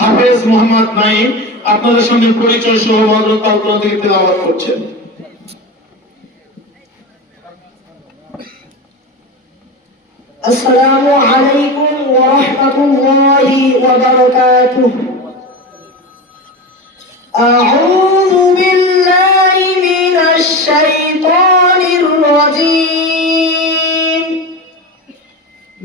হাফেজ মোহাম্মদ নাঈম আপনাদের সামনে পরিচয় সহ ভদ্রতা থেকে তেলাওয়াত করছেন। আসসালামু আলাইকুম ওয়া রাহমাতুল্লাহি ওয়া বারাকাতুহু। আউযু বিল্লাহি মিনাশ শাইতানির রাজীম।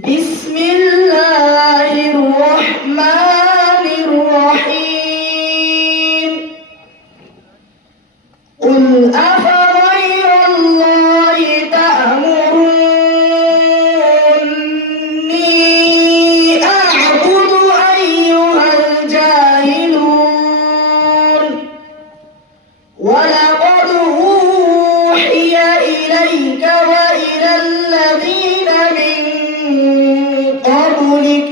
বিসমিল্লাহির রাহমানির রাহিম। কুল আফাগায়রাল্লাহি তা'মুরুন্নী আ'বুদু আইয়ুহাল জাহিলুন। ওয়ালাকাদ উহিয়া ইলাইকা ওয়া ইলাল্লাযীনা মিন قبلك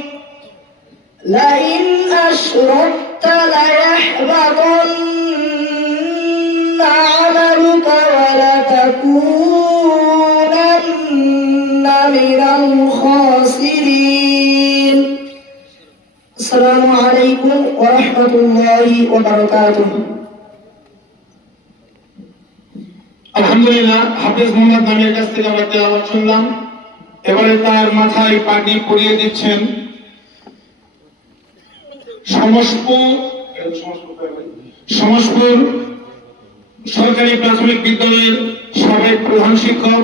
لئن أشركت ليحبطن عملك ولتكونن من الخاسرين. السلام عليكم ورحمة الله وبركاته. আলহামদুলিল্লাহ, হাফেজ মোহাম্মদ নাঈমের কাছ থেকে আমরা তেলাওয়াত শুনলাম। এবারে তার মাথায় পাগড়ি পরিয়ে দিচ্ছেন সমসপুর সরকারি প্রাথমিক বিদ্যালয়ের সাবেক প্রধান শিক্ষক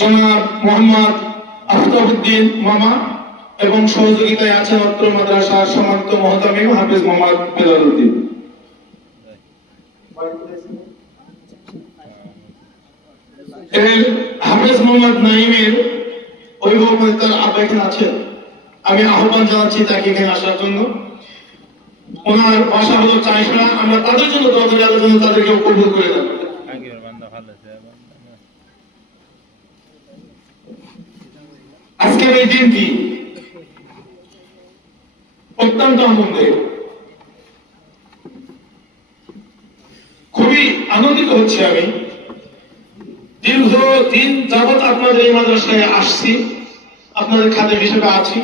জনাব মোহাম্মদ আফতাবউদ্দিন মামা এবং সহযোগিতায় আছেন অত্র মাদ্রাসার সম্মানিত মহতামিম হাফেজ মোহাম্মদ বেলালউদ্দিন। হাফেজ মোহাম্মদ নাঈমের অভিভাবক তার আব্বা এখানে আছেন, আমি আহ্বান জানাচ্ছি তাকে এখানে আসার জন্য। ওনার ভাষা হলো চাইশরা, আমরা তাদের জন্য দোয়া করি আল্লাহ যেন তাদেরকে কবুল করে দেন। আজকের এই দিনটি অত্যন্ত আনন্দের, খুবই আনন্দিত হচ্ছে। আমি দীর্ঘ দিন যাবৎ আপনাদের এই মাদ্রাসায় আসছি, আপনাদের খাদেম হিসেবে আছি।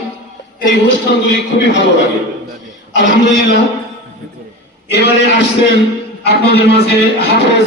এই অনুষ্ঠানগুলি খুবই ভালো লাগে। আলহামদুলিল্লাহ, এবারে আসছেন আপনাদের মাঝে হাফেজ